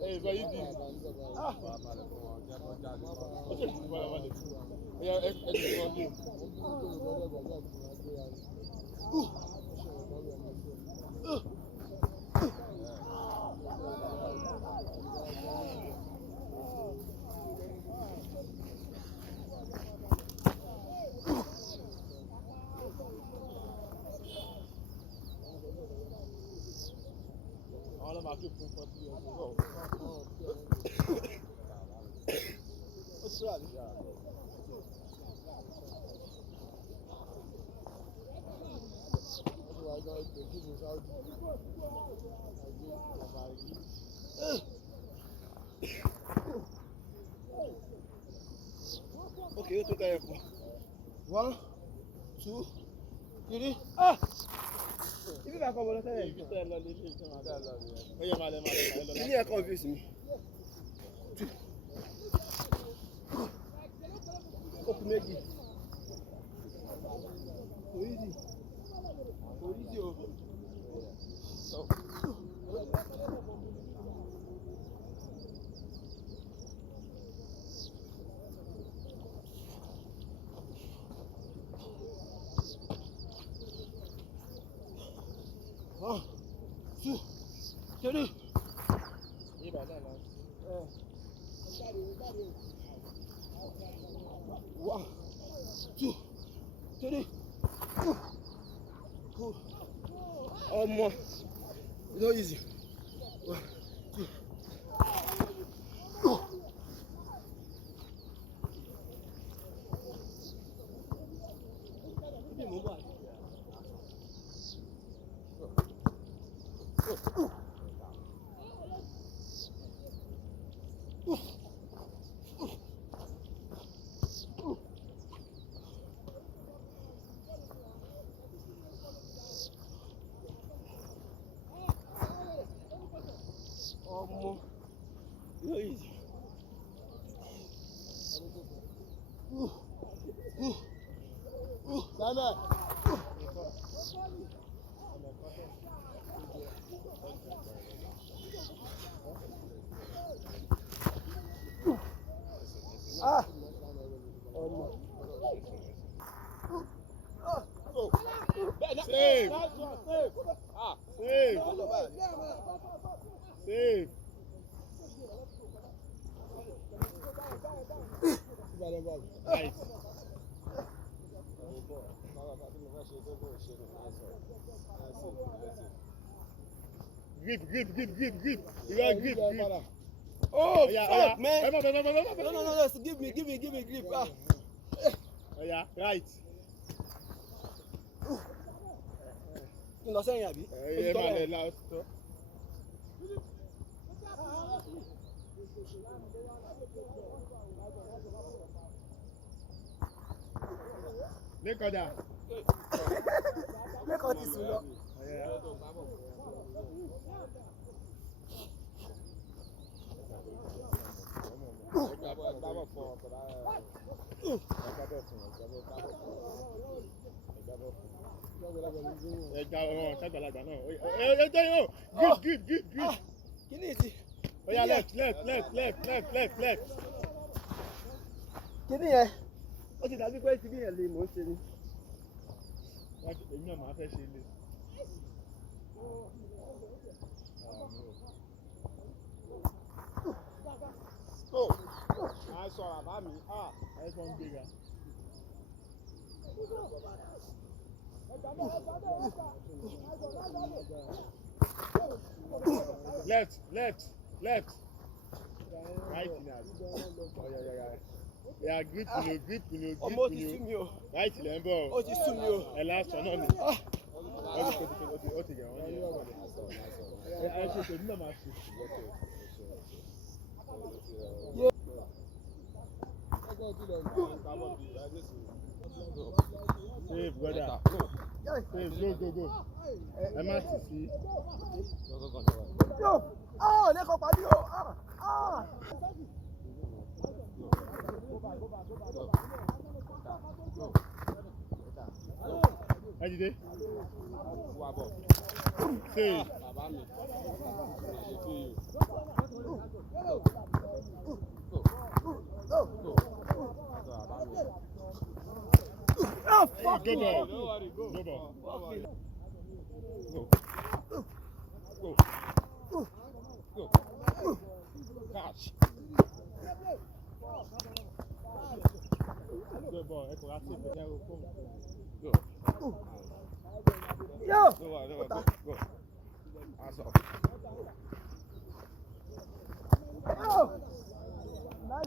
Hey, but you did. All of my people for 3 years ago. What's that? Okay, you took care of 1, 2, 3. Ah! If you come over there, you tell me. You confuse me. Open méjì. Easy. Easy o. One, two, three. One, two, three. More. It's not easy. 1, 2. No easy. Sana. Ah. Save. Ah, save. Save. Right. Grip. You are grip. Oh, fuck, man. No. Give me grip. Ah. Oh, yeah, right. You know saying, Abi? Make order. Make order this one. Grip. Oh yeah, left. Kini yẹn. Ó ti dàbí pé ti bí yẹn lè mọ̀ ṣe ni. Èmi náà máa fẹ́ ṣe ilé. Àìsàn àbá mi. Àìsàn ń gbéga. Left. Right now. Yeah, grip. Ọmọ ti sú mi o. Right lẹ́ ń bọ̀. Ó ti sú mi o. Ẹ last one náà ni. Ó ti gẹ̀ wọ́n ní ọ̀rọ̀. Ẹ ṣe tèmi náà máa ṣe. Save, brother. Go. Ẹ má sì sí. Yo! Ah! Lẹ́kọ̀ọ́ pàdé o! Ah! Ẹ dìde. Ṣé. Oh, fuck Go you! ball. Go ball. Go. Catch. Good ball. Ẹ kò rà sí ìpínlẹ̀ Òkú. Go. Yo! Go. Ass off. Yo!